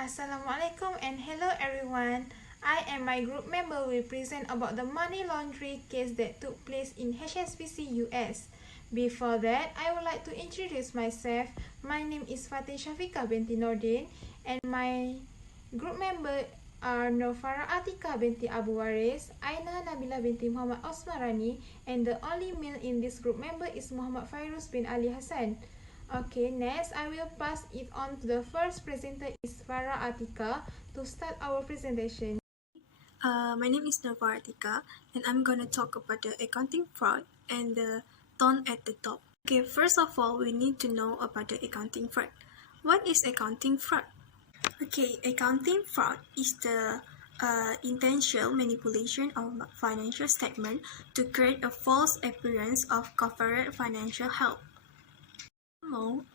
Assalamualaikum and hello everyone. I and my group member will present about the money laundering case that took place in HSBC US. Before that, I would like to introduce myself. My name is Fatih Shafika binti Nordin and my group member are Nurfara Atika binti Abu Waris, Aina Nabila binti Muhammad Osmarani, and the only male in this group member is Muhammad Fairuz bin Ali Hassan. Okay, next I will pass it on to the first presenter is Farah Atika to start our presentation. My name is Nurfara Atika and I'm gonna talk about the accounting fraud and the tone at the top. Okay, first of all, we need to know about the accounting fraud. What is accounting fraud? Okay, accounting fraud is the intentional manipulation of financial statement to create a false appearance of corporate financial health.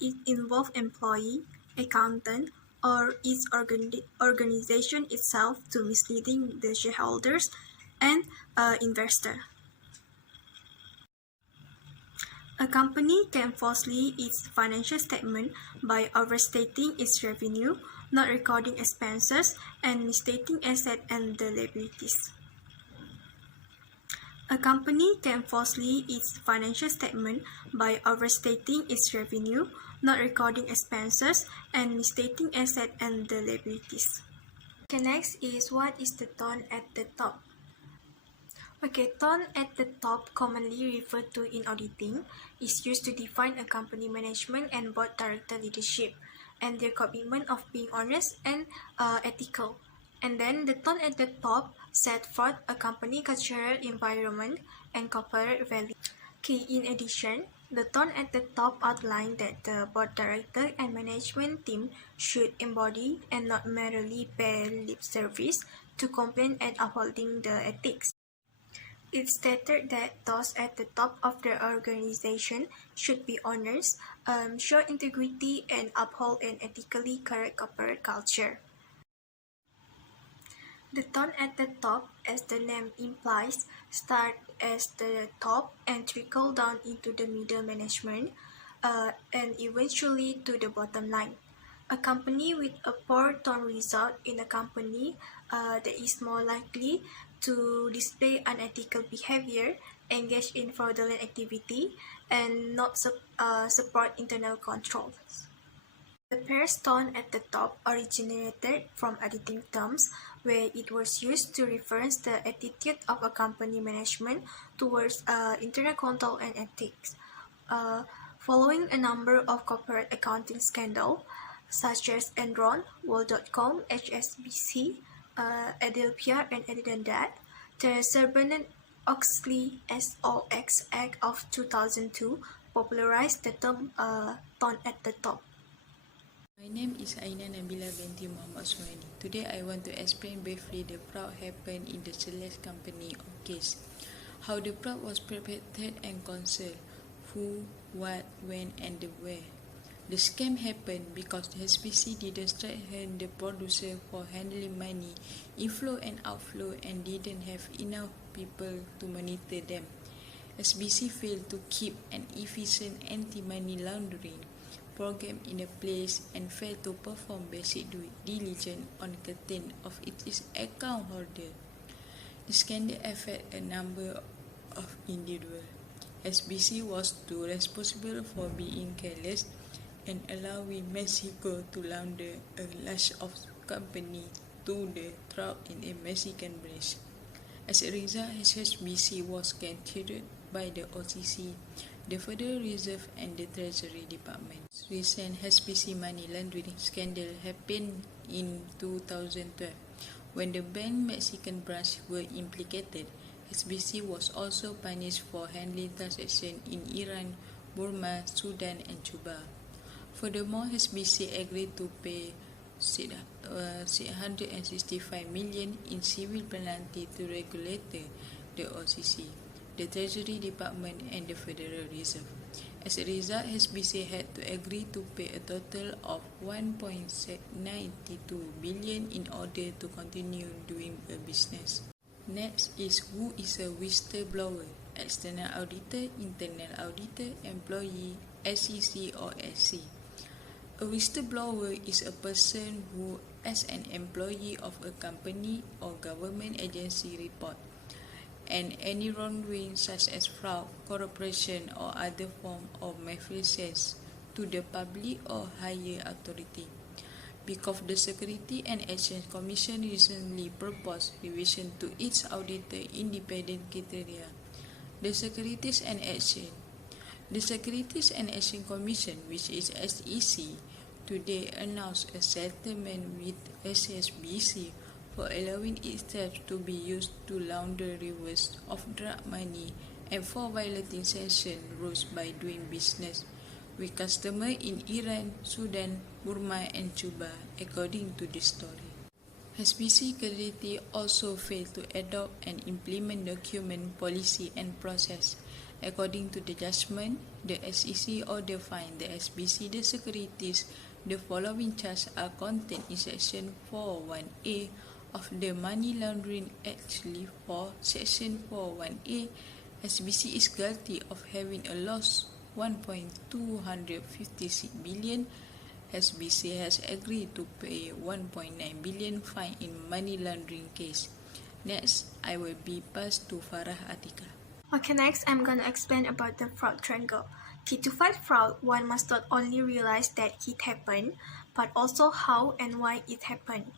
It involves employee, accountant, or its organization itself to misleading the shareholders and investor. A company can falsely its financial statement by overstating its revenue, not recording expenses, and misstating assets and liabilities. A company can falsely its financial statement by overstating its revenue, not recording expenses, and misstating assets and liabilities. Okay, next is what is the tone at the top. Okay, tone at the top, commonly referred to in auditing, is used to define a company management and board director leadership and their commitment of being honest and ethical. And then the tone at the top set forth a company cultural environment and corporate value. Okay, in addition, the tone at the top outlined that the board director and management team should embody and not merely pay lip service to complain and upholding the ethics. It stated that those at the top of the organization should be honest, show integrity, and uphold an ethically correct corporate culture. The tone at the top, as the name implies, start as the top and trickle down into the middle management, and eventually to the bottom line. A company with a poor tone result in a company that is more likely to display unethical behavior, engage in fraudulent activity, and not support internal controls. The pair's tone at the top originated from auditing terms, where it was used to reference the attitude of a company management towards internal control and ethics. Following a number of corporate accounting scandals, such as Enron, World.com, HSBC, Adelpia, and other than that, the Sarbanes-Oxley SOX Act of 2002 popularized the term tone at the top. My name is Aina Nabila binti Muhammad Osmarani. Today I want to explain briefly the fraud happened in the Celeste company case. How the fraud was perpetrated and concerned, who, what, when, and the where. The scam happened because the HSBC didn't strengthen the producer for handling money inflow and outflow and didn't have enough people to monitor them. HSBC failed to keep an efficient anti-money laundering program in place and failed to perform basic due diligence on content of its account holder. The scandal affected a number of individuals. HSBC was too responsible for being careless and allowing Mexico to launder a large of company to the trout in a Mexican branch. As a result, HSBC was considered by the OCC, the Federal Reserve, and the Treasury Department. Recent HSBC money laundering scandal happened in 2012 when the bank Mexican branch were implicated. HSBC was also punished for handling transactions in Iran, Burma, Sudan, and Cuba. Furthermore, HSBC agreed to pay 665 million in civil penalty to regulator, the OCC, the Treasury Department, and the Federal Reserve. As a result, HSBC had to agree to pay a total of 1.92 billion in order to continue doing a business. Next is who is a whistleblower: external auditor, internal auditor, employee, SEC or SC. A whistleblower is a person who as an employee of a company or government agency report, and any wrongdoing such as fraud, corruption, or other form of malfeasance to the public or higher authority. Because the Security and Exchange Commission recently proposed revision to its auditor independent criteria, the Securities and Exchange. The Securities and Exchange Commission, which is SEC, today announced a settlement with HSBC for allowing its steps to be used to launder rivers of drug money and for violating sanction rules by doing business with customers in Iran, Sudan, Burma, and Cuba, according to the story. HSBC clearly also failed to adopt and implement document, policy, and process. According to the judgment, the SEC ordered fined the SBC the securities. The following charges are contained in Section 401A of the Money Laundering Act. For Section 401A, SBC is guilty of having a loss 1.256 billion. SBC has agreed to pay 1.9 billion fine in money laundering case. Next, I will be passed to Farah Atika. Okay, next I'm gonna explain about the fraud triangle. Okay, to fight fraud, one must not only realize that it happened, but also how and why it happened.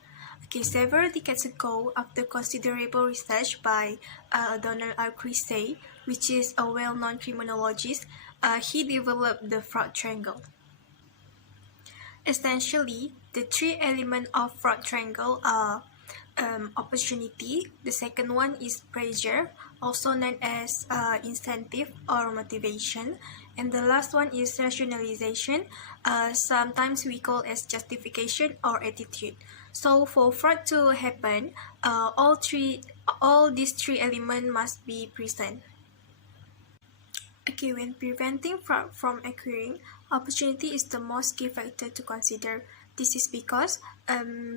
Okay, several decades ago, after considerable research by Donald R. Crissey, which is a well-known criminologist, he developed the fraud triangle. Essentially, the three elements of fraud triangle are opportunity, the second one is pressure, also known as incentive or motivation, and the last one is rationalization, sometimes we call as justification or attitude. So for fraud to happen, all these three elements must be present. Okay, when preventing fraud from occurring, opportunity is the most key factor to consider. This is because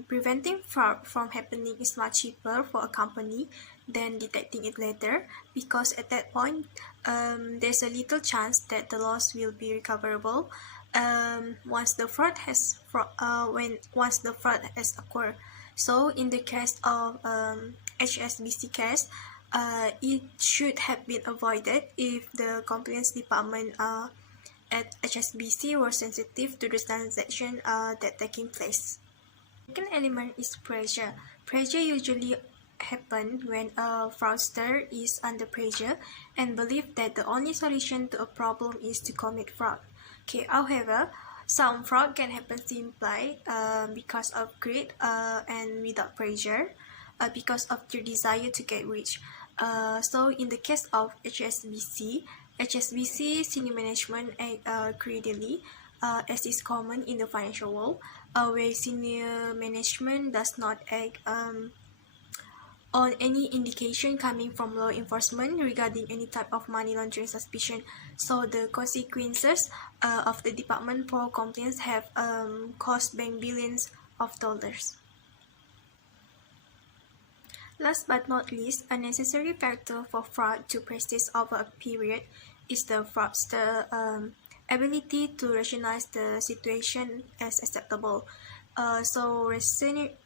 preventing fraud from happening is much cheaper for a company than detecting it later, because at that point there's a little chance that the loss will be recoverable once the fraud has occurred. So in the case of HSBC case, it should have been avoided if the compliance department at HSBC were sensitive to the transaction that taking place. The second element is pressure. Pressure usually happens when a fraudster is under pressure and believes that the only solution to a problem is to commit fraud. Okay, however, some fraud can happen simply because of greed and without pressure, because of their desire to get rich. So in the case of HSBC senior management act greedily, as is common in the financial world, where senior management does not act on any indication coming from law enforcement regarding any type of money laundering suspicion. So the consequences of the Department for Compliance have cost bank billions of dollars. Last but not least, a necessary factor for fraud to persist over a period is the fraudster's ability to rationalize the situation as acceptable. So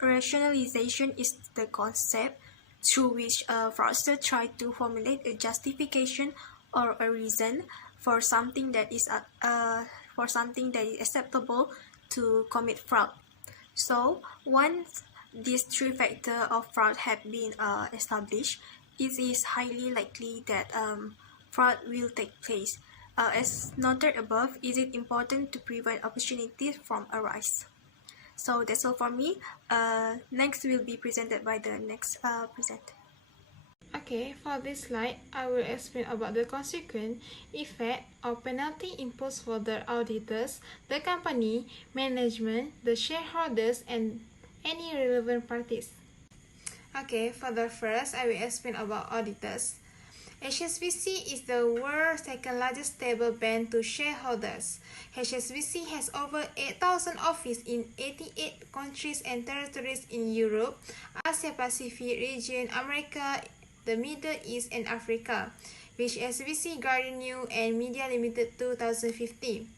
rationalization is the concept through which a fraudster tries to formulate a justification or a reason for something that is acceptable to commit fraud. So once these three factors of fraud have been established, it is highly likely that fraud will take place. As noted above, it is important to prevent opportunities from arise. So that's all for me. Next will be presented by the next presenter. Okay, for this slide, I will explain about the consequence, effect, or penalty imposed for the auditors, the company, management, the shareholders, and any relevant parties. Okay, for the first, I will explain about auditors. HSBC is the world's second largest stable bank to shareholders. HSBC has over 8,000 offices in 88 countries and territories in Europe, Asia Pacific region, America, the Middle East, and Africa, which HSBC Garden New and Media Limited 2015.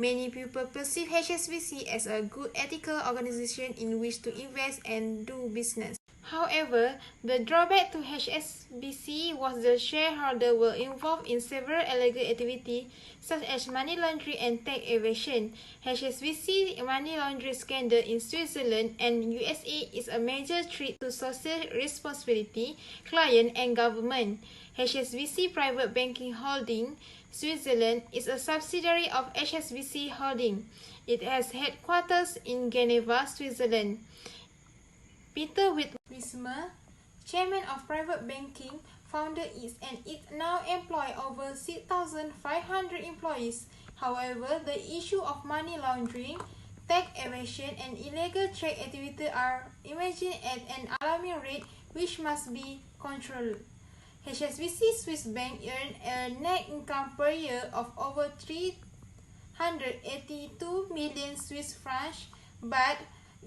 Many people perceive HSBC as a good ethical organization in which to invest and do business. However, the drawback to HSBC was the shareholders were involved in several illegal activities such as money laundering and tax evasion. HSBC money laundering scandal in Switzerland and USA is a major threat to social responsibility, client and government. HSBC Private Banking Holding Switzerland is a subsidiary of HSBC Holding. It has headquarters in Geneva, Switzerland. Peter Wismer, chairman of private banking, founded it and it now employs over 6,500 employees. However, the issue of money laundering, tax evasion, and illegal trade activity are emerging at an alarming rate which must be controlled. HSBC Swiss Bank earned a net income per year of over 382 million Swiss francs, but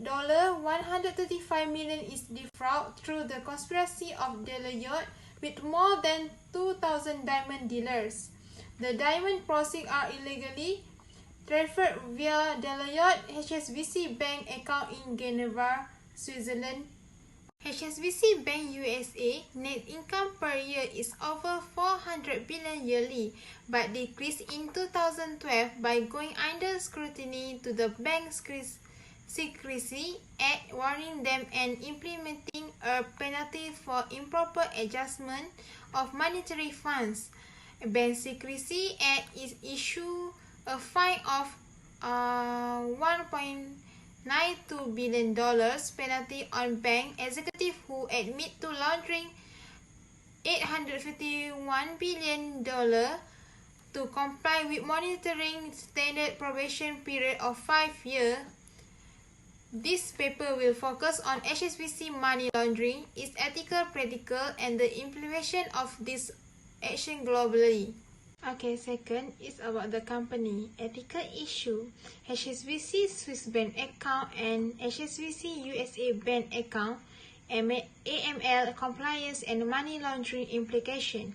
$135 million is defrauded through the conspiracy of Deloitte with more than 2,000 diamond dealers. The diamond proceeds are illegally transferred via Deloitte HSBC bank account in Geneva, Switzerland. HSBC Bank USA net income per year is over 400 billion yearly, but decreased in 2012 by going under scrutiny to the bank's Secrecy Act, warning them and implementing a penalty for improper adjustment of monetary funds. Bank Secrecy Act is issued a fine of $1.92 billion penalty on bank executives who admit to laundering $851 billion to comply with monitoring standard probation period of 5 years. This paper will focus on HSBC money laundering, its ethical practical, and the implementation of this action globally. Okay, second is about the company ethical issue. HSBC Swiss bank account and HSBC USA bank account, AML compliance and money laundering implication.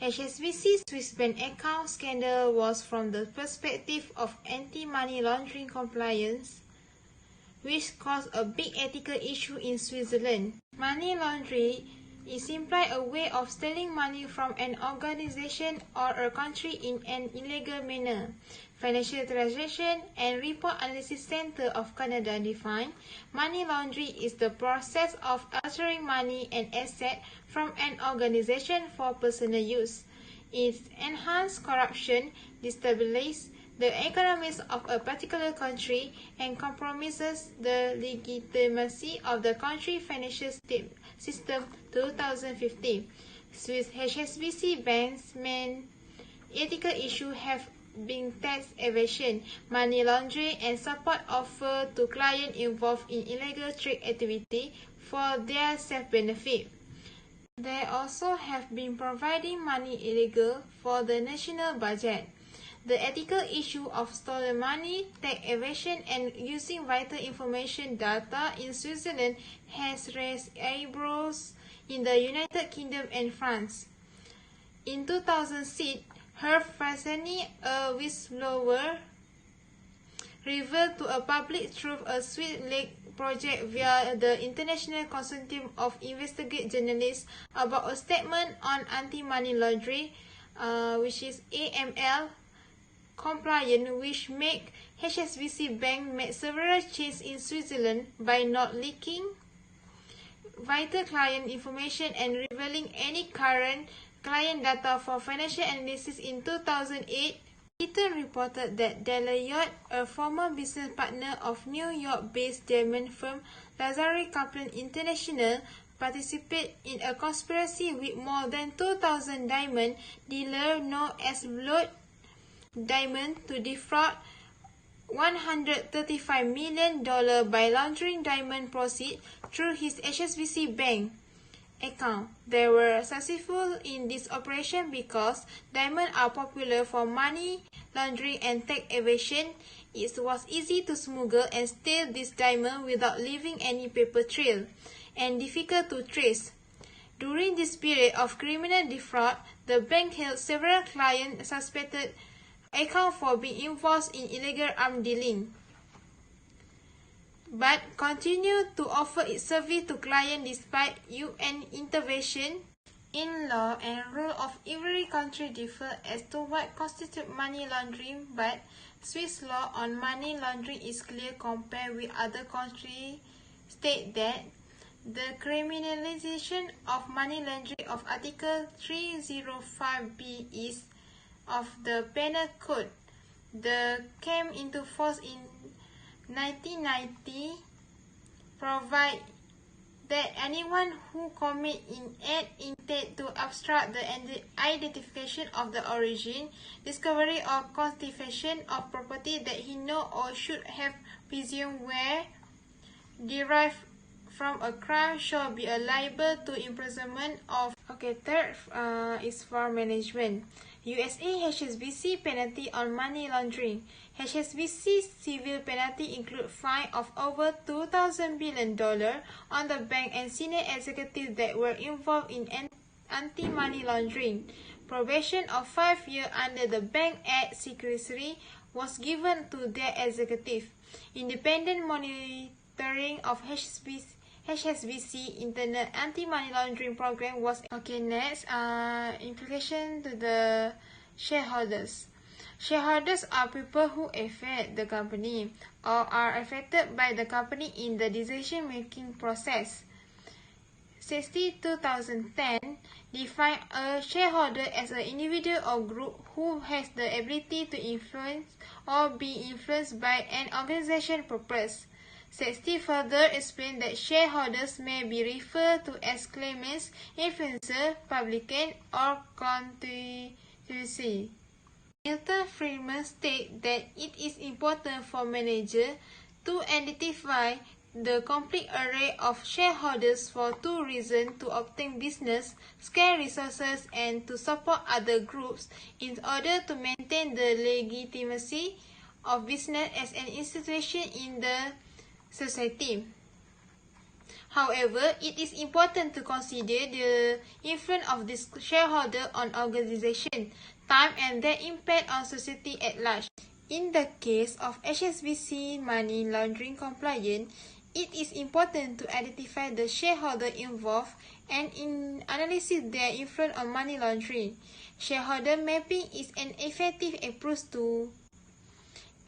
HSBC Swiss bank account scandal was from the perspective of anti-money laundering compliance, which caused a big ethical issue in Switzerland. Money laundering is simply a way of stealing money from an organization or a country in an illegal manner. Financial Transaction and Report Analysis Center of Canada define money laundering is the process of altering money and assets from an organization for personal use. It enhances corruption, destabilizes the economies of a particular country, and compromises the legitimacy of the country's financial system. 2015. Swiss HSBC Bank's main ethical issues have been tax evasion, money laundering, and support offered to clients involved in illegal trade activity for their self-benefit. They also have been providing money illegal for the national budget. The ethical issue of stolen money, tax evasion, and using vital information data in Switzerland has raised eyebrows in the United Kingdom and France. In 2006, Herb Fasani, a whistleblower, revealed to a public through a Swiss Lake project via the International Consortium of Investigate Journalists about a statement on anti-money laundering, which is AML compliant, which make HSBC Bank made several changes in Switzerland by not leaking vital client information and revealing any current client data for financial analysis. In 2008, Peter reported that Deloitte, a former business partner of New York-based diamond firm Lazare Kaplan International, participated in a conspiracy with more than 2,000 diamond dealers known as Blood Diamond to defraud $135 million by laundering diamond proceeds through his HSBC bank account. They were successful in this operation because diamonds are popular for money laundering and tax evasion. It was easy to smuggle and steal this diamond without leaving any paper trail, and difficult to trace. During this period of criminal defraud, the bank held several clients suspected account for being involved in illegal arms dealing, but continued to offer its service to clients despite UN intervention. In law and rule of every country differ as to what constitutes money laundering, but Swiss law on money laundering is clear compared with other countries, state that the criminalization of money laundering of Article 305B is of the Penal Code. The came into force in 1990 provide that anyone who commit in act intend to obstruct the identification of the origin, discovery or confiscation of property that he know or should have presumed were derived from a crime shall be liable to imprisonment of. Okay, third is for management. USA HSBC penalty on money laundering. HSBC civil penalty include fine of over $2,000 billion on the bank and senior executives that were involved in anti-money laundering. Probation of 5 years under the Bank Act secrecy was given to their executive. Independent monitoring of HSBC internal anti-money laundering program was. Okay, next, implication to the shareholders. Shareholders are people who affect the company or are affected by the company in the decision-making process. 2010 define a shareholder as an individual or group who has the ability to influence or be influenced by an organization purpose. 60 further explain that shareholders may be referred to as claimants, influencers, publicans, or constituency. Milton Friedman states that it is important for managers to identify the complete array of shareholders for two reasons: to obtain business, scale resources, and to support other groups in order to maintain the legitimacy of business as an institution in the society. However, it is important to consider the influence of this shareholder on organization, time, and their impact on society at large. In the case of HSBC money laundering compliance, it is important to identify the shareholder involved and analyze their influence on money laundering. Shareholder mapping is an effective approach to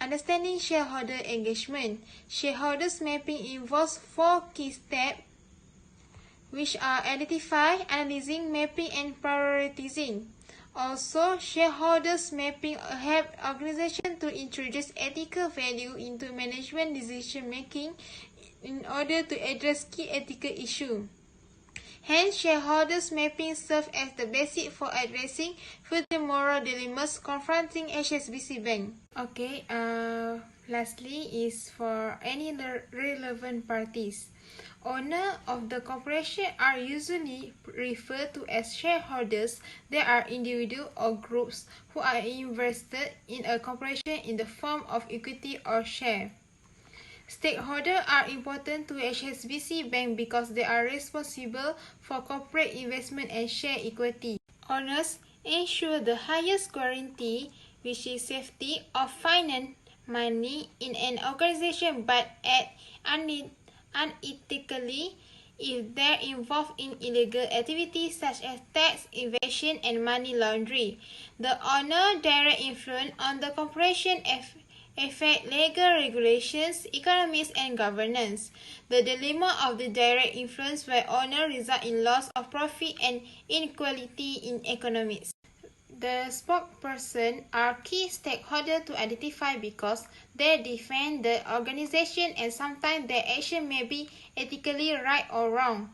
understanding shareholder engagement. Shareholders mapping involves 4 key steps, which are identify, analyzing, mapping, and prioritizing. Also, shareholders mapping help organizations to introduce ethical value into management decision making in order to address key ethical issues. Hence, shareholders mapping serves as the basis for addressing further moral dilemmas confronting HSBC Bank. Okay, lastly is for any relevant parties. Owners of the corporation are usually referred to as shareholders. They are individuals or groups who are invested in a corporation in the form of equity or share. Stakeholders are important to HSBC Bank because they are responsible for corporate investment and share equity. Owners ensure the highest guarantee, which is safety of finance money in an organization, but act unethically if they are involved in illegal activities such as tax evasion and money laundering. The owner's direct influence on the corporation affect legal regulations, economics, and governance. The dilemma of the direct influence by owner result in loss of profit and inequality in economics. The spokesperson are key stakeholders to identify because they defend the organization and sometimes their action may be ethically right or wrong.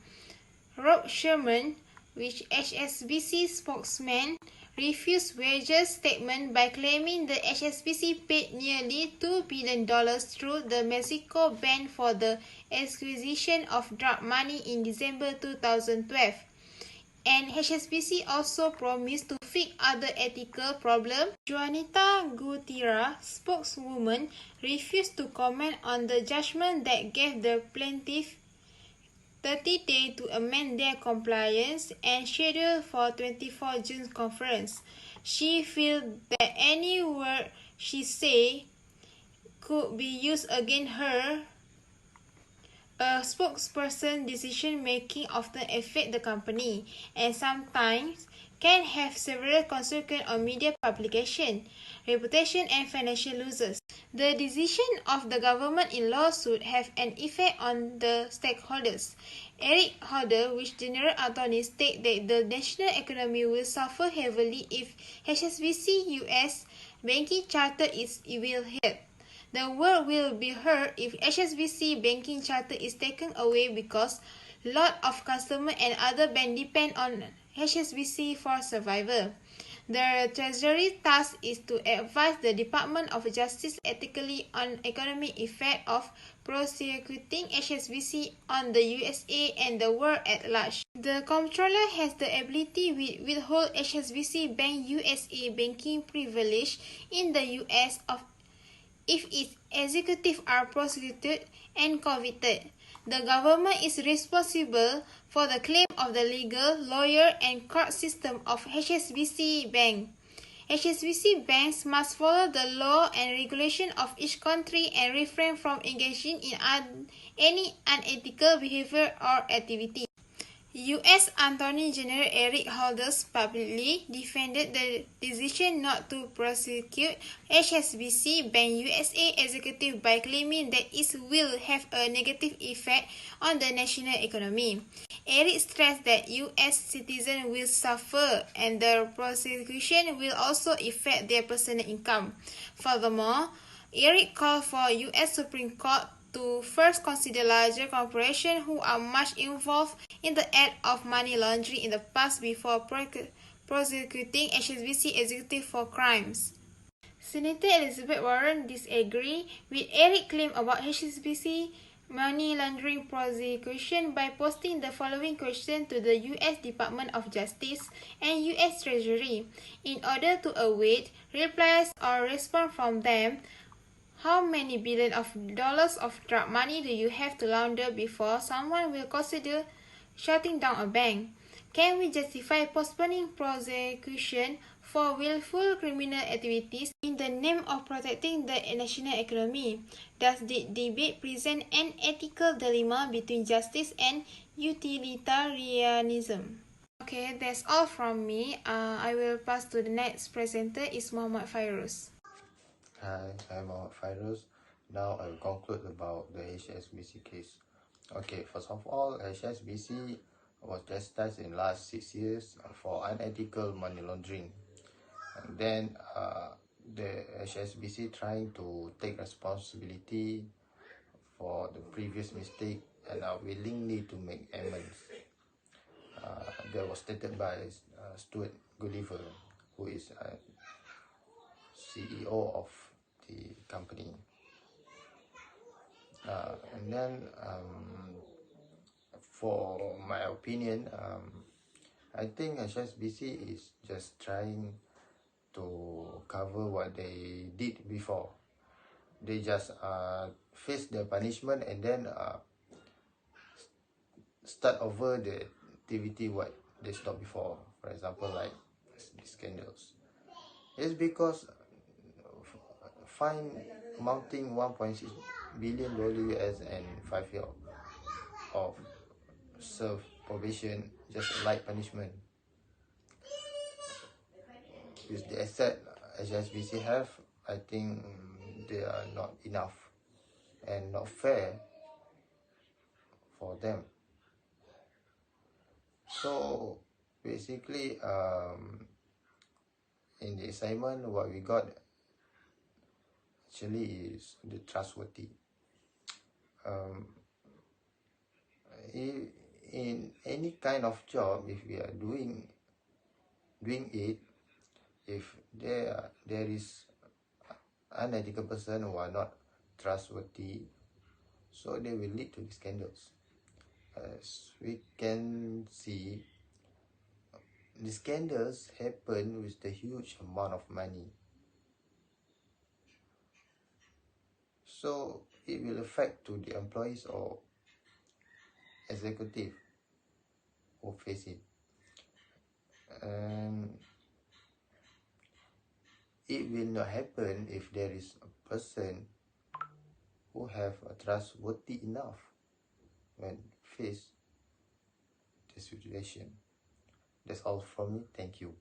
Rob Sherman, which HSBC spokesman, refused wages statement by claiming the HSBC paid nearly $2 billion through the Mexico ban for the acquisition of drug money in December 2012. And HSBC also promised to fix other ethical problems. Juanita Gutierrez, spokeswoman, refused to comment on the judgment that gave the plaintiff 30 days to amend their compliance and scheduled for 24 June conference. She feels that any word she say could be used against her. A spokesperson's decision-making often affects the company and sometimes can have several consequences on media publication, reputation and financial losses. The decision of the government in lawsuit have an effect on the stakeholders. Eric Holder, which general attorney, state that the national economy will suffer heavily if HSBC US banking charter will hit. The word will be heard if HSBC banking charter is taken away because lot of customers and other banks depend on HSBC for survival. The Treasury task is to advise the Department of Justice ethically on economic effect of prosecuting HSBC on the USA and the world at large. The comptroller has the ability to withhold HSBC Bank USA banking privilege in the US of if its executives are prosecuted and convicted. The government is responsible for the claim of the legal, lawyer and court system of HSBC Bank. HSBC banks must follow the law and regulation of each country and refrain from engaging in any unethical behavior or activity. U.S. Attorney General Eric Holder publicly defended the decision not to prosecute HSBC Bank USA executive by claiming that it will have a negative effect on the national economy. Eric stressed that U.S. citizens will suffer and the prosecution will also affect their personal income. Furthermore, Eric called for U.S. Supreme Court to first consider larger corporations who are much involved in the act of money laundering in the past before prosecuting HSBC executive for crimes. Senator Elizabeth Warren disagreed with Eric's claim about HSBC money laundering prosecution by posting the following question to the U.S. Department of Justice and U.S. Treasury. In order to await replies or response from them, how many billions of dollars of drug money do you have to launder before someone will consider shutting down a bank? Can we justify postponing prosecution for willful criminal activities in the name of protecting the national economy? Does the debate present an ethical dilemma between justice and utilitarianism? Okay, that's all from me. I will pass to the next presenter is Muhammad Fairuz. Hi, I'm Mohammed Fairuz. Now I'll conclude about the HSBC case. Okay, first of all, HSBC was chastised in last 6 years for unethical money laundering. And then the HSBC trying to take responsibility for the previous mistake and are willingly to make amends. That was stated by Stuart Gulliver, who is CEO of the company. And then for my opinion, I think HSBC is just trying to cover what they did before. They just face their punishment and then start over the activity what they stopped before. For example, like the scandals. It's because fine mounting $1.6 billion US and 5 years of serve probation, just a light punishment. With the asset HSBC have, I think they are not enough and not fair for them. So basically, in the assignment, what we got actually is the trustworthy. In any kind of job, if we are doing it, if there is unethical person who are not trustworthy, so they will lead to the scandals. As we can see, the scandals happen with the huge amount of money. So it will affect to the employees or executive who face it. And it will not happen if there is a person who have trustworthy enough when face the situation. That's all from me. Thank you.